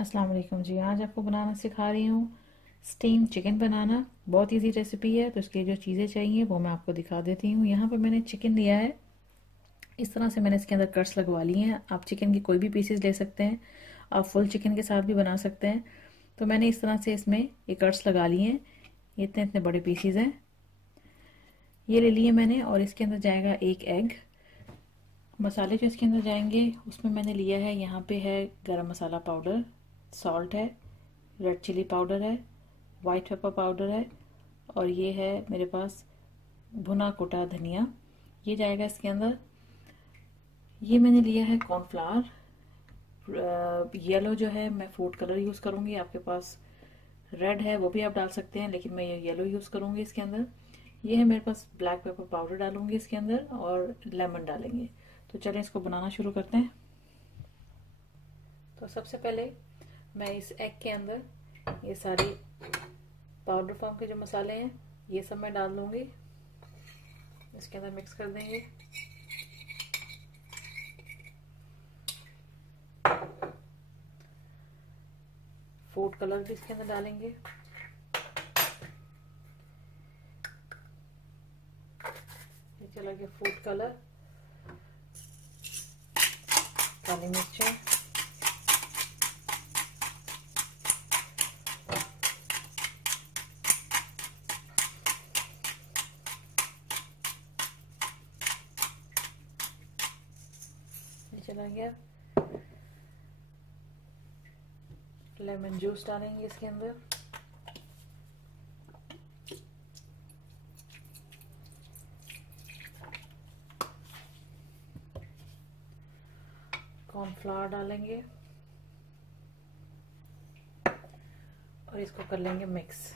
अस्सलाम वालेकुम जी। आज आपको बनाना सिखा रही हूँ स्टीम चिकन बनाना। बहुत इजी रेसिपी है। तो इसके जो चीज़ें चाहिए वो मैं आपको दिखा देती हूँ। यहाँ पर मैंने चिकन लिया है। इस तरह से मैंने इसके अंदर कट्स लगवा लिए हैं। आप चिकन की कोई भी पीसेस ले सकते हैं। आप फुल चिकन के साथ भी बना सकते हैं। तो मैंने इस तरह से इसमें ये कट्स लगा लिए हैं। ये इतने इतने बड़े पीसेस हैं, ये ले लिए मैंने। और इसके अंदर जाएगा एक एग। मसाले जो इसके अंदर जाएंगे उसमें मैंने लिया है, यहाँ पे है गरम मसाला पाउडर, सॉल्ट है, रेड चिली पाउडर है, वाइट पेपर पाउडर है, और ये है मेरे पास भुना कुटा धनिया, ये जाएगा इसके अंदर। ये मैंने लिया है कॉर्नफ्लावर। येलो जो है मैं फूड कलर यूज़ करूँगी। आपके पास रेड है वो भी आप डाल सकते हैं, लेकिन मैं ये येलो यूज़ करूँगी इसके अंदर। ये है मेरे पास ब्लैक पेपर पाउडर डालूंगी इसके अंदर, और लेमन डालेंगे। तो चलें इसको बनाना शुरू करते हैं। तो सबसे पहले मैं इस एग के अंदर ये सारे पाउडर फॉर्म के जो मसाले हैं ये सब मैं डाल दूंगी। इसके अंदर मिक्स कर देंगे। फूड कलर भी इसके अंदर डालेंगे। ये चला गया फूड कलर, काली मिर्चें, ये चला गया। लेमन जूस डालेंगे इसके अंदर। कॉर्नफ्लावर डालेंगे और इसको कर लेंगे मिक्स।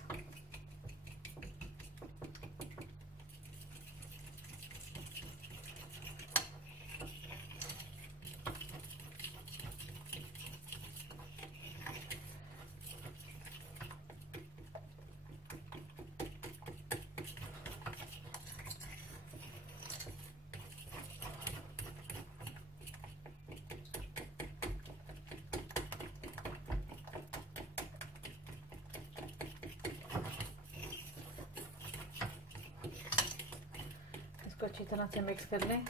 इसको अच्छी तरह से मिक्स कर लें।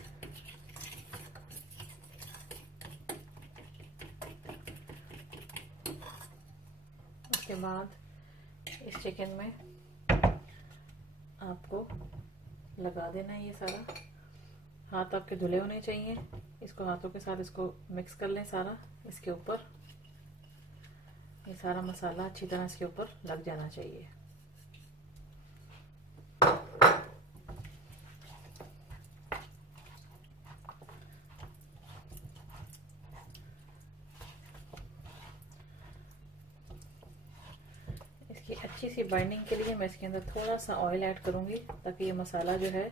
उसके बाद इस चिकन में आपको लगा देना है ये सारा। हाथ आपके धुले होने चाहिए। इसको हाथों के साथ इसको मिक्स कर लें सारा इसके ऊपर। ये सारा मसाला अच्छी तरह इसके ऊपर लग जाना चाहिए। इसकी अच्छी सी बाइंडिंग के लिए मैं इसके अंदर थोड़ा सा ऑयल ऐड करूंगी, ताकि ये मसाला जो है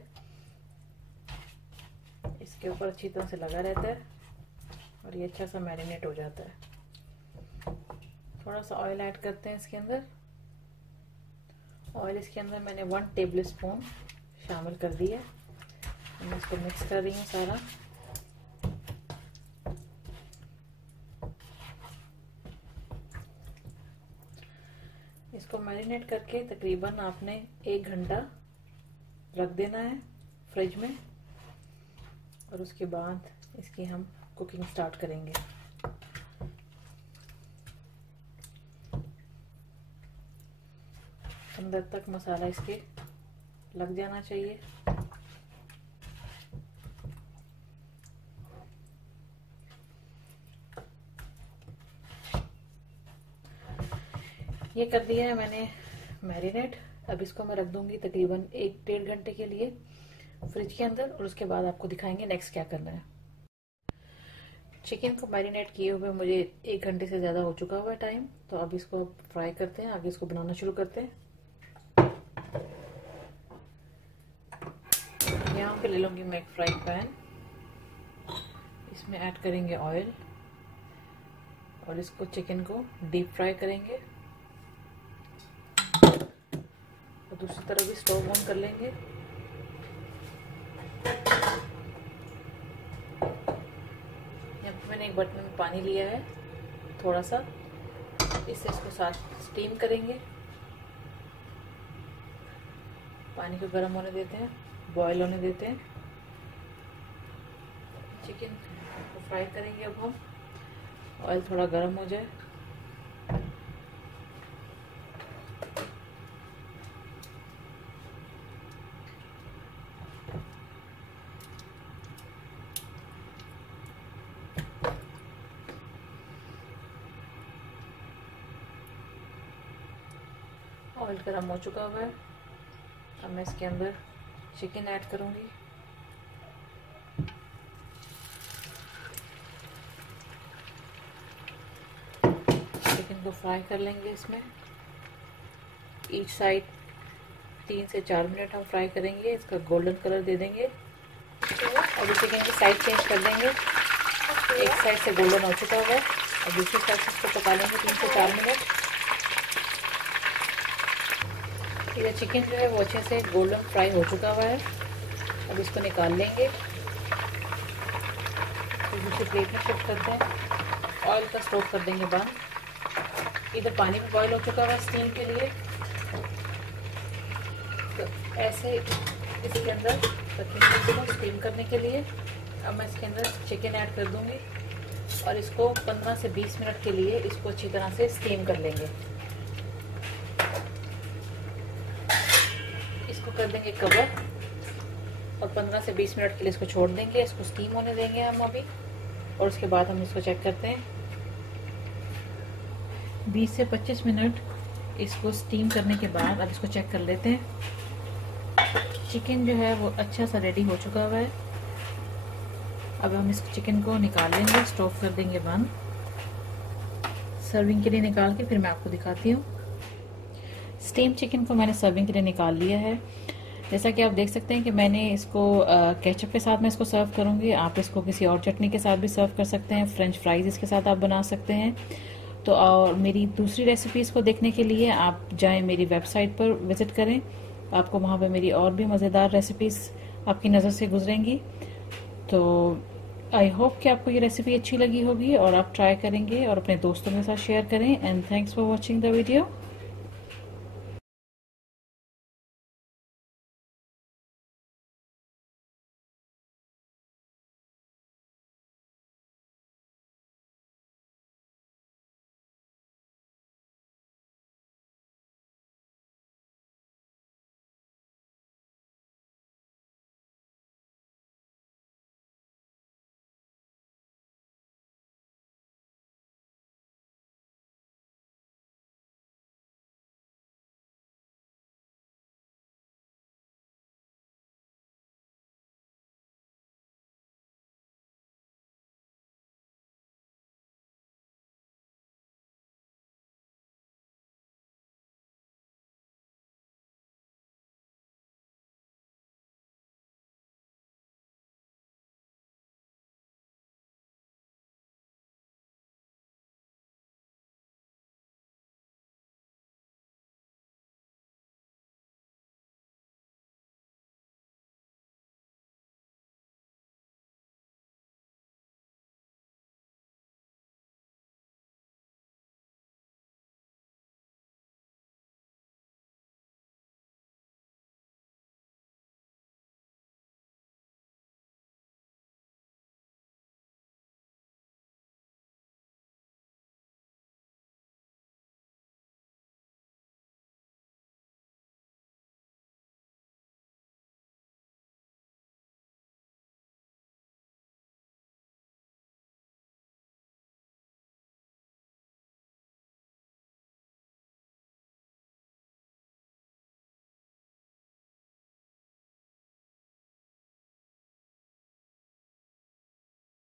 इसके ऊपर अच्छी तरह से लगा रहता है और ये अच्छा सा मैरिनेट हो जाता है। थोड़ा सा ऑयल ऐड करते हैं इसके अंदर। ऑयल इसके अंदर मैंने 1 टेबल स्पून शामिल कर दिया है। मैं इसको मिक्स कर रही हूँ सारा। इसको मैरिनेट करके तकरीबन आपने 1 घंटा रख देना है फ्रिज में, और उसके बाद इसकी हम कुकिंग स्टार्ट करेंगे। अंदर तक मसाला इसके लग जाना चाहिए। ये कर दिया है मैंने मैरिनेट। अब इसको मैं रख दूंगी तकरीबन 1-1.5 घंटे के लिए फ्रिज के अंदर, और उसके बाद आपको दिखाएंगे नेक्स्ट क्या करना है। चिकन को मैरिनेट किए हुए मुझे 1 घंटे से ज़्यादा हो चुका हुआ है टाइम। तो अब इसको फ्राई करते हैं, आगे इसको बनाना शुरू करते हैं। यहाँ पे ले लूँगी मैं एक फ्राई पैन। इसमें ऐड करेंगे ऑयल और इसको चिकन को डीप फ्राई करेंगे। और दूसरी तरफ भी स्टोव ऑन कर लेंगे। यहाँ पे मैंने एक बर्तन में पानी लिया है थोड़ा सा, इससे इसको साथ स्टीम करेंगे। पानी को गर्म होने देते हैं, बॉईल होने देते हैं। चिकन को फ्राई करेंगे अब हम। ऑयल थोड़ा गर्म हो जाए, ऑयल गर्म हो चुका हुआ है। अब मैं इसके अंदर चिकन ऐड करूंगी। चिकन को फ्राई कर लेंगे इसमें। ईच साइड 3 से 4 मिनट हम फ्राई करेंगे, इसका गोल्डन कलर दे देंगे। और चिकन की साइड चेंज कर देंगे। एक साइड से गोल्डन हो चुका हुआ है और दूसरी साइड से इसको पका लेंगे 3 से 4 मिनट। ये चिकन जो है वो अच्छे से गोल्डन फ्राई हो चुका हुआ है। अब इसको निकाल लेंगे, दूसरी प्लेट में शिफ्ट करते हैं। ऑयल का स्टोव कर देंगे बंद। इधर पानी भी बॉईल हो चुका हुआ है स्टीम के लिए। तो ऐसे इसके अंदर रखेंगे इसको स्टीम करने के लिए। अब मैं इसके अंदर चिकन ऐड कर दूंगी और इसको 15 से 20 मिनट के लिए इसको अच्छी तरह से स्टीम कर लेंगे। कर देंगे कवर और 15 से 20 मिनट के लिए इसको छोड़ देंगे। इसको स्टीम होने देंगे हम अभी और उसके बाद हम इसको चेक करते हैं। 20 से 25 मिनट इसको स्टीम करने के बाद अब इसको चेक कर लेते हैं। चिकन जो है वो अच्छा सा रेडी हो चुका हुआ है। अब हम इस चिकन को निकाल लेंगे, स्टोव कर देंगे बंद। सर्विंग के लिए निकाल के फिर मैं आपको दिखाती हूँ। स्टीम चिकन को मैंने सर्विंग के लिए निकाल लिया है। जैसा कि आप देख सकते हैं कि मैंने इसको केचप के साथ मैं इसको सर्व करूंगी। आप इसको किसी और चटनी के साथ भी सर्व कर सकते हैं। फ्रेंच फ्राइज इसके साथ आप बना सकते हैं। तो और मेरी दूसरी रेसिपीज को देखने के लिए आप जाएं मेरी वेबसाइट पर विजिट करें। आपको वहां पर मेरी और भी मज़ेदार रेसिपीज आपकी नज़र से गुजरेंगी। तो आई होप कि आपको ये रेसिपी अच्छी लगी होगी और आप ट्राई करेंगे और अपने दोस्तों के साथ शेयर करें। And thanks for watching the video.